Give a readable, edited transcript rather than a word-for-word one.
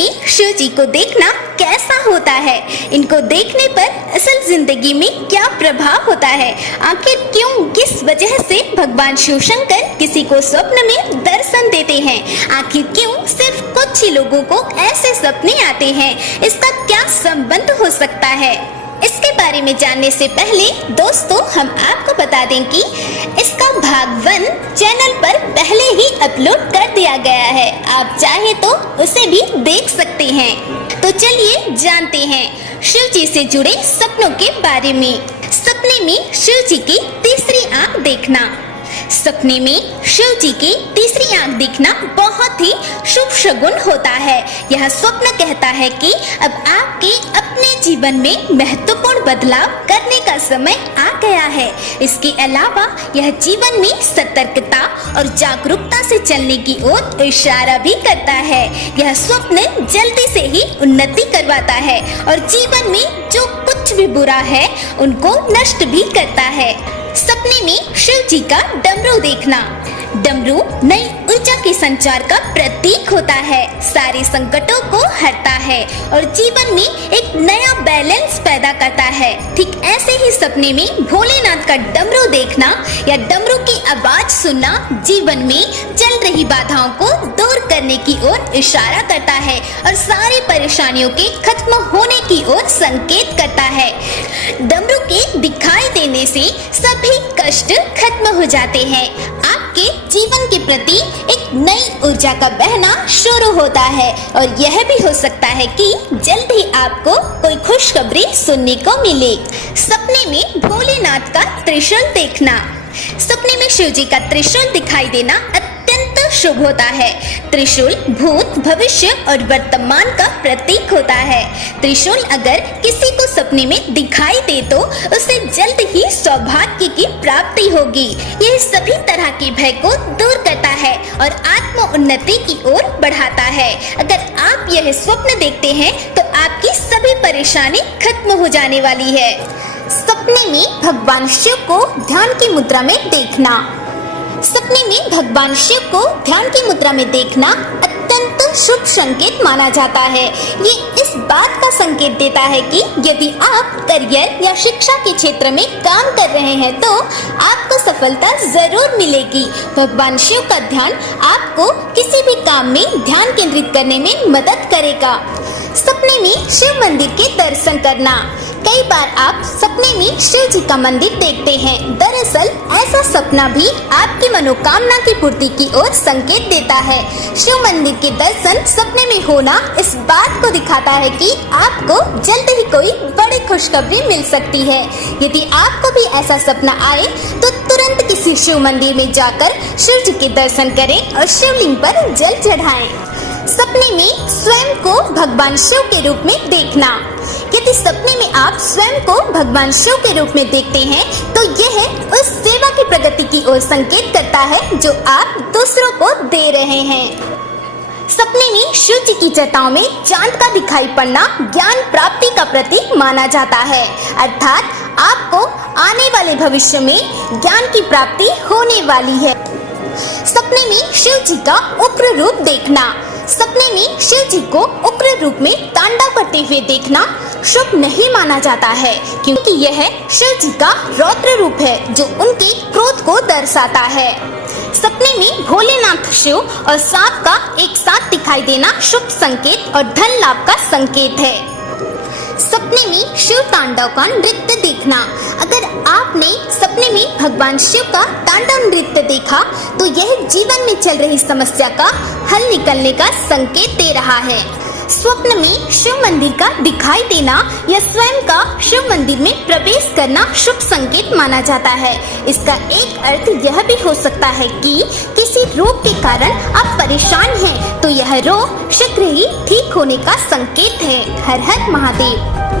में शिव जी को देखना कैसा होता है, इनको देखने पर असल जिंदगी में क्या प्रभाव होता है, आखिर क्यों किस वजह से भगवान शिव शंकर किसी को स्वप्न में दर्शन देते हैं, आखिर क्यों सिर्फ कुछ ही लोगों को ऐसे सपने आते हैं, इसका क्या संबंध हो सकता है। इसके बारे में जानने से पहले दोस्तों हम आपको बता दें कि इसका भाग 1 चैनल पर पहले ही अपलोड कर दिया गया है, आप चाहे तो उसे भी देख सकते हैं। तो चलिए जानते हैं शिव जी से जुड़े सपनों के बारे में। सपने में शिव जी की तीसरी आंख देखना। सपने में शिव जी की तीसरी आंख दिखना बहुत ही शुभ शगुन होता है। यह स्वप्न कहता है कि अब आपके अपने जीवन में महत्वपूर्ण बदलाव करने का समय आ गया है। इसके अलावा यह जीवन में सतर्कता और जागरूकता से चलने की ओर इशारा भी करता है। यह स्वप्न जल्दी से ही उन्नति करवाता है और जीवन में जो कुछ भी बुरा है उनको नष्ट भी करता है। सपने में शिव जी का डमरू देखना। डमरू नई ऊर्जा के संचार का प्रतीक होता है, सारे संकटों को हरता है और जीवन में एक नया बैलेंस पैदा करता है। ठीक ऐसे ही सपने में भोलेनाथ का डमरू देखना या डमरू की आवाज सुनना जीवन में चल रही बाधाओं को दूर करने की ओर इशारा करता है और सारी परेशानियों के खत्म होने की ओर संकेत करता है। डमरू के दिखाई देने से सभी कष्ट खत्म हो जाते हैं। आपके जीवन के प्रति एक नई ऊर्जा का बहना शुरू होता है और यह भी हो सकता है कि जल्द ही आपको कोई खुशखबरी सुनने को मिले। सपने में भोलेनाथ का त्रिशूल देखना। सपने में शिव जी का त्रिशूल दिखाई देना अत्यंत शुभ होता है। त्रिशूल भूत, भविष्य और वर्तमान का प्रतीक होता है। त्रिशूल अगर किसी को सपने में दिखाई दे तो उसे जल्द ही सौभाग्य की प्राप्ति होगी। यह सभी तरह के भय को दूर करता है और आत्म उन्नति की ओर बढ़ाता है। अगर आप यह स्वप्न देखते हैं तो आपकी सभी परेशानी खत्म हो जाने वाली है। सपने में भगवान शिव को ध्यान की मुद्रा में देखना। सपने में भगवान शिव को ध्यान की मुद्रा में देखना अत्यंत शुभ संकेत माना जाता है। ये इस बात का संकेत देता है कि यदि आप करियर या शिक्षा के क्षेत्र में काम कर रहे हैं तो आपको सफलता जरूर मिलेगी। भगवान शिव का ध्यान आपको किसी भी काम में ध्यान केंद्रित करने में मदद करेगा। सपने में शिव मंदिर के दर्शन करना। कई बार आप सपने में शिव जी का मंदिर देखते हैं। दरअसल ऐसा सपना भी आपकी मनोकामना की पूर्ति की ओर संकेत देता है। शिव मंदिर के दर्शन सपने में होना इस बात को दिखाता है कि आपको जल्द ही कोई बड़ी खुशखबरी मिल सकती है। यदि आपको भी ऐसा सपना आए तो तुरंत किसी शिव मंदिर में जाकर शिव जी के दर्शन करें और शिवलिंग पर जल चढ़ाएं। सपने में स्वयं को भगवान शिव के रूप में देखना। यदि सपने में आप स्वयं को भगवान शिव के रूप में देखते हैं तो यह उस सेवा की प्रगति की ओर संकेत करता है जो आप दूसरों को दे रहे हैं। सपने में शिव जी की जटाओं में चांद का दिखाई पड़ना ज्ञान प्राप्ति का प्रतीक माना जाता है, अर्थात आपको आने वाले भविष्य में ज्ञान की प्राप्ति होने वाली है। सपने में शिव जी का उग्र रूप देखना। सपने में शिव जी को उग्र रूप में तांडव करते हुए देखना शुभ नहीं माना जाता है, क्योंकि यह शिव जी का रौद्र रूप है जो उनके क्रोध को दर्शाता है। सपने में भोलेनाथ शिव और सांप का एक साथ दिखाई देना शुभ संकेत और धन लाभ का संकेत है। सपने में शिव तांडव का नृत्य देखना। अगर आपने सपने में भगवान शिव का तांडव नृत्य देखा तो यह जीवन में चल रही समस्या का हल निकलने का संकेत दे रहा है। स्वप्न में शिव मंदिर का दिखाई देना या स्वयं का शिव मंदिर में प्रवेश करना शुभ संकेत माना जाता है। इसका एक अर्थ यह भी हो सकता है कि किसी रोग के कारण आप परेशान हैं तो यह रोग शीघ्र ही ठीक होने का संकेत है। हर हर महादेव।